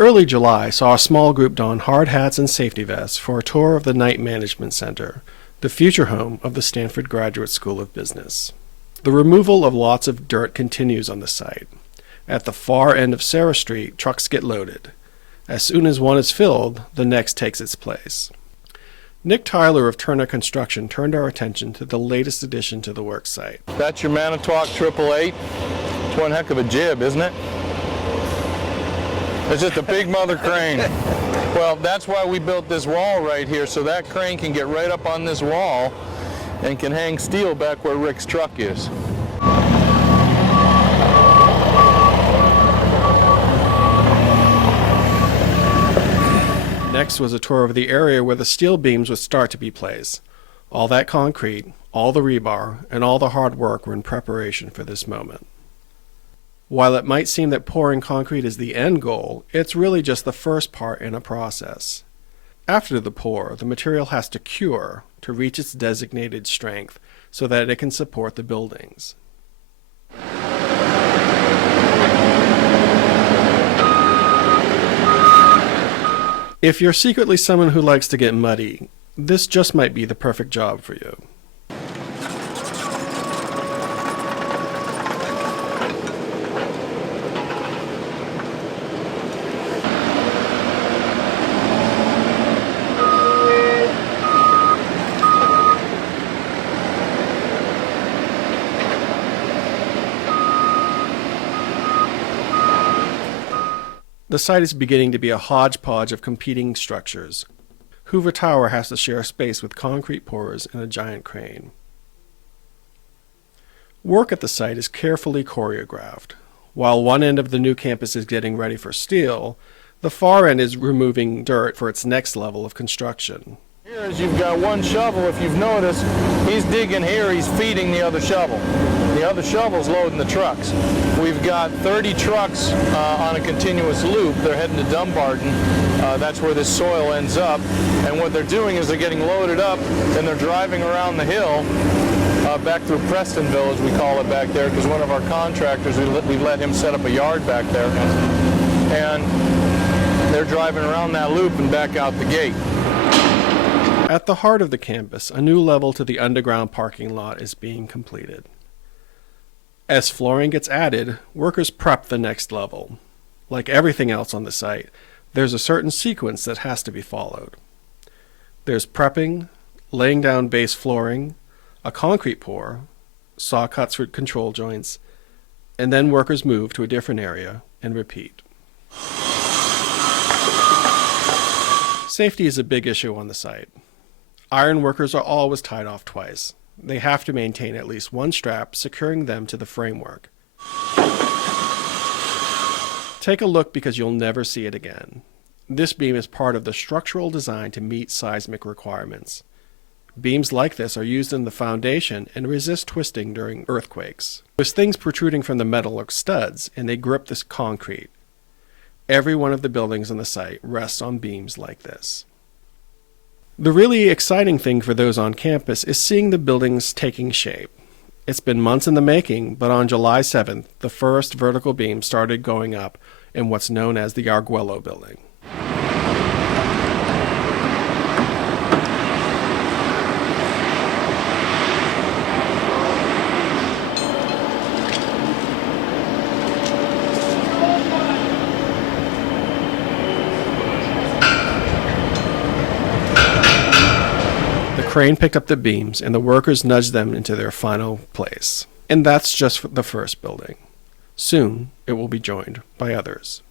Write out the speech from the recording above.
Early July saw a small group don hard hats and safety vests for a tour of the Knight Management Center, the future home of the Stanford Graduate School of Business. The removal of lots of dirt continues on the site. At the far end of Sarah Street, trucks get loaded. As soon as one is filled, the next takes its place. Nick Tyler of Turner Construction turned our attention to the latest addition to the work site. That's your Manitowoc 888. It's one heck of a jib, isn't it? It's just a big mother crane. Well, that's why we built this wall right here, so that crane can get right up on this wall and can hang steel back where Rick's truck is. Next was a tour of the area where the steel beams would start to be placed. All that concrete, all the rebar, and all the hard work were in preparation for this moment. While it might seem that pouring concrete is the end goal, it's really just the first part in a process. After the pour, the material has to cure to reach its designated strength so that it can support the buildings. If you're secretly someone who likes to get muddy, this just might be the perfect job for you. The site is beginning to be a hodgepodge of competing structures. Hoover Tower has to share space with concrete pourers and a giant crane. Work at the site is carefully choreographed. While one end of the new campus is getting ready for steel, the far end is removing dirt for its next level of construction. Here is you've got one shovel. If you've noticed, he's digging here, he's feeding the other shovel. The other shovel's loading the trucks. We've got 30 trucks on a continuous loop. They're heading to Dumbarton. That's where this soil ends up. And what they're doing is they're getting loaded up and they're driving around the hill back through Prestonville, as we call it back there, because one of our contractors, we let him set up a yard back there. And they're driving around that loop and back out the gate. At the heart of the campus, a new level to the underground parking lot is being completed. As flooring gets added, workers prep the next level. Like everything else on the site, there's a certain sequence that has to be followed. There's prepping, laying down base flooring, a concrete pour, saw cuts for control joints, and then workers move to a different area and repeat. Safety is a big issue on the site. Iron workers are always tied off twice. They have to maintain at least one strap securing them to the framework. Take a look because you'll never see it again. This beam is part of the structural design to meet seismic requirements. Beams like this are used in the foundation and resist twisting during earthquakes. There's things protruding from the metal like studs, and they grip this concrete. Every one of the buildings on the site rests on beams like this. The really exciting thing for those on campus is seeing the buildings taking shape. It's been months in the making, but on July 7th, the first vertical beam started going up in what's known as the Arguello Building. The crane picked up the beams, and the workers nudged them into their final place. And that's just the first building. Soon, it will be joined by others.